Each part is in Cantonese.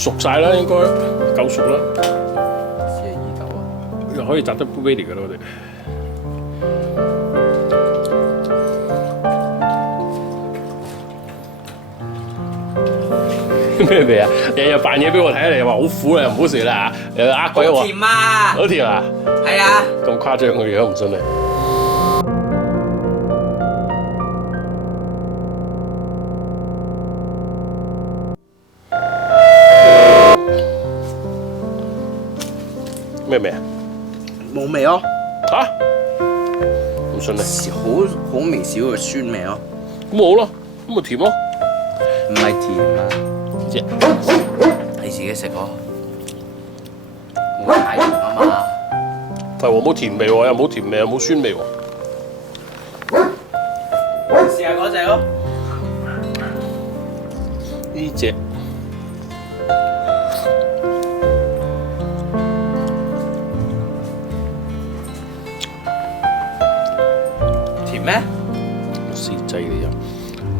熟晒啦，應該夠熟啦。試下意豆啊！又可以摘得杯杯嚟㗎啦，我哋。咩味啊？日日扮嘢俾我睇，你又話好苦啦，唔好食啦嚇，又呃鬼我。甜啊！好甜啊！係啊！咁誇張嘅樣唔信你。咩味啊？冇味咯，嚇？唔信你。好微小嘅酸味咯，咁好咯，咁咪甜咯。唔係甜啊！啫，你自己食咯，冇太甜啊嘛。係喎，冇甜味喎，又冇甜味，又冇酸味喎。試下嗰隻咯。呢隻甜咩？死仔你又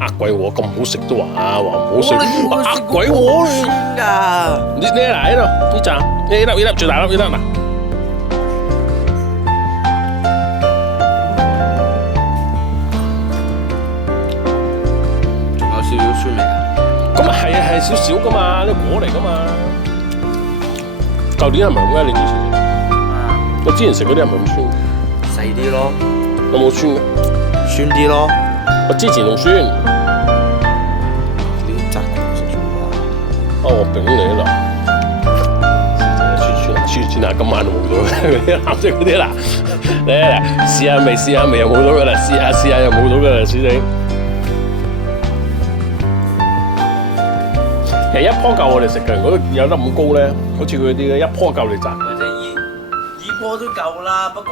呃鬼我，咁好食都話唔好食，我呃鬼我你！酸㗎。你嗱喺度呢扎，呢粒最大粒呢粒嗱，仲有少少酸味啊！咁啊係少少噶嘛，啲果嚟噶嘛。舊年係咪咁嘅？你之前？我之前食嗰啲係咪咁酸？細啲咯，有冇酸嘅？酸啲咯。我之前仲酸。你摘佢食咗啦。我頂你啦！串啊！今晚都冇到嗰啲藍色嗰啲啦，嚟試下味又冇到噶啦，試下又冇到噶啦，小姐。其實一樖夠我哋食嘅，如果有得咁高咧，好似佢啲嘅一樖夠你摘。嗰隻二棵都夠啦，不過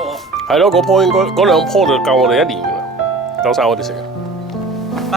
係咯，嗰兩樖就夠我哋1年噶啦，夠晒我哋食嘅。